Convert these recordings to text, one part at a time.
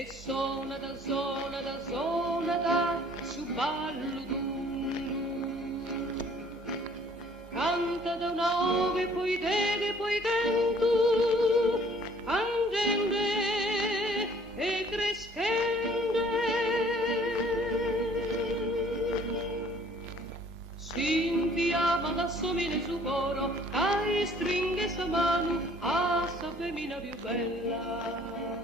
e zona da su ballo d'un canta da una ove poi deghe poi dentro angende e crescende si infiamma da somine su coro ai stringhe sa mano a sa femmina più bella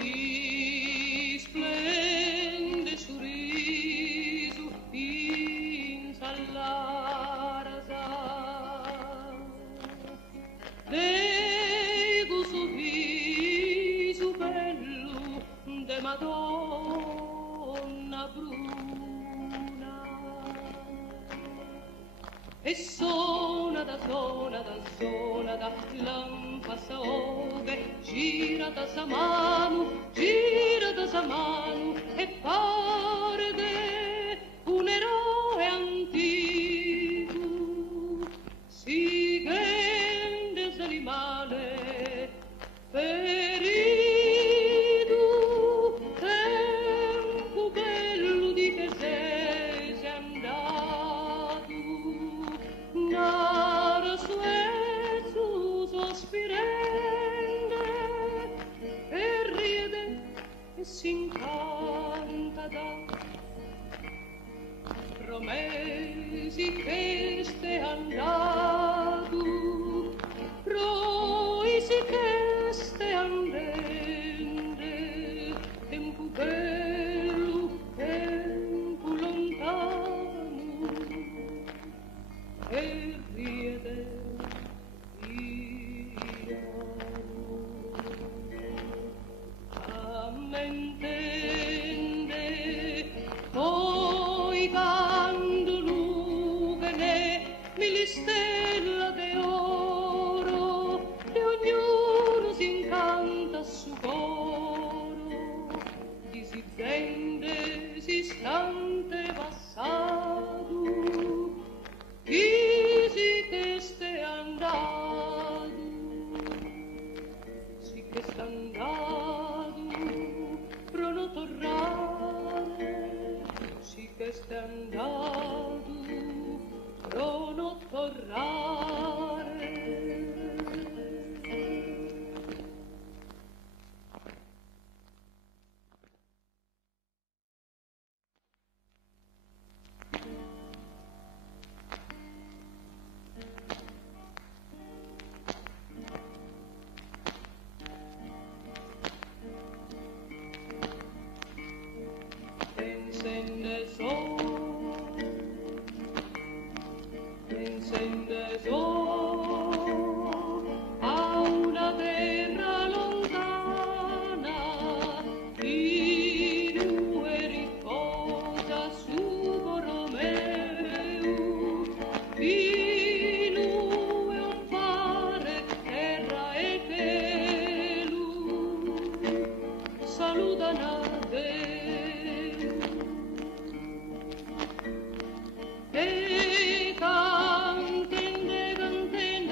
di splende sorriso in sallarasa de gusto viso bello de Madonna bruna e zona da lampasa ove gira da sa mano e pare de un eroe antico si gende s'animale ferito tempo bello di che sei andato nara suezu sospirende e ride e s'incanta da promesi che ste andato proisi che ste andende tempo bello tempo lontano e ride m'entende poi quando lugane mille stella de oro e ognuno si incanta su coro di si zende si stante passato chi si che ste andato si che sta andato pro non tornare si che ste andato pro non tornare encende sol a una terra lontana in due riposa su Borromeo in due un fare terra e pelo salutano a te e cantende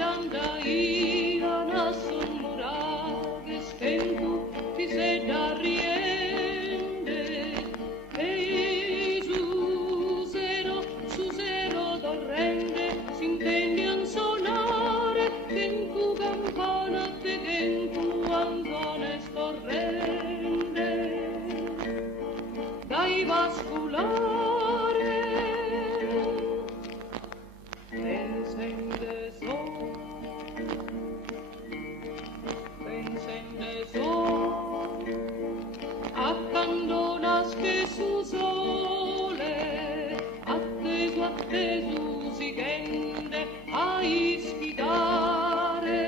andai a nassomora che stento ti sei da riende e su zero torrente si intende a suonare che in tu campana te che in tu anzone scorrende dai vasculare encende sol accandonas che su sole atteso si tende a ispidare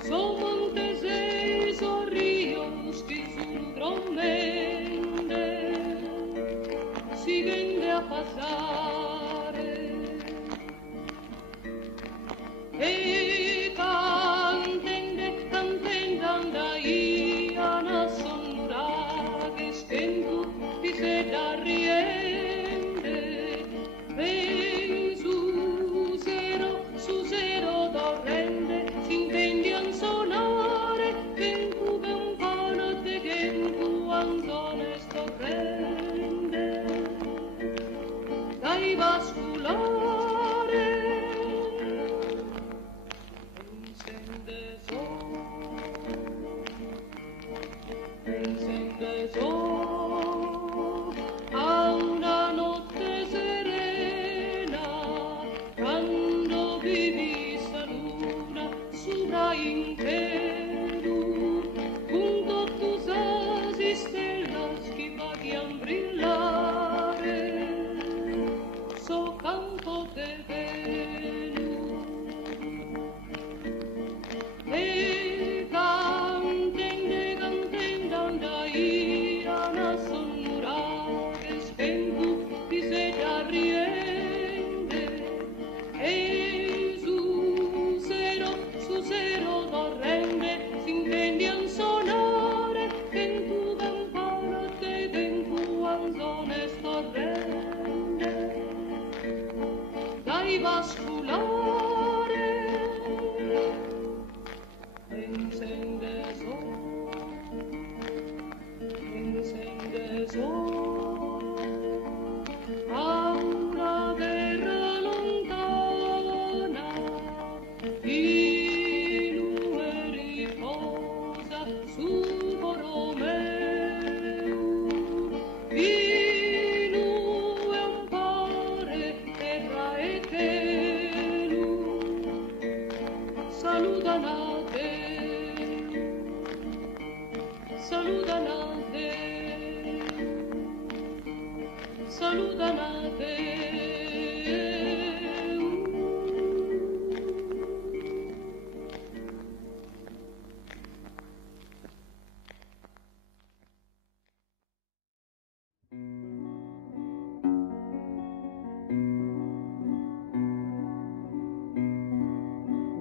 so montese so rios che sul trommende si tende a passare e cantende andai a nassonura che stento ti sei da riende e su zero torrente si intendi a suonare che in tu basculare encende sol a una terra lontana chi lui riposa su Borromeo chi lui ampare terra e cielo saludanate saludanate saludanate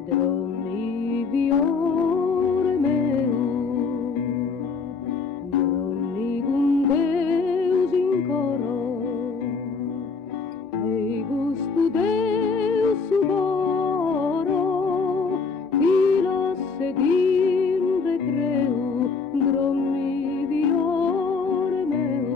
Drommi viore meu, drommi cum Deus in coro, ei gusto Deus suboro, ti lasse din recreu, drommi viore meu.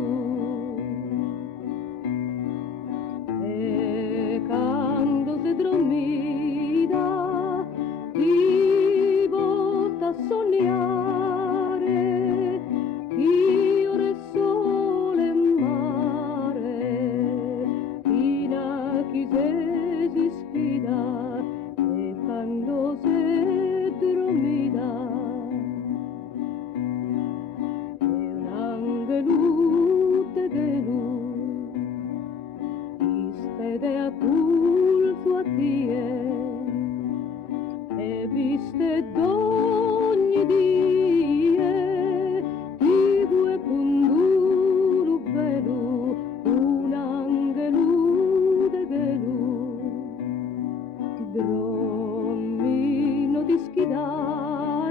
E quando se drommida ti bota a sognare, ore sole e mare, fino a chi si sfida, e quando se drommida, è un angelute che lui, istede a pulso a tie, e viste d'ogni die, di due punduru velu, un angelu de gelu, drommino di schidare,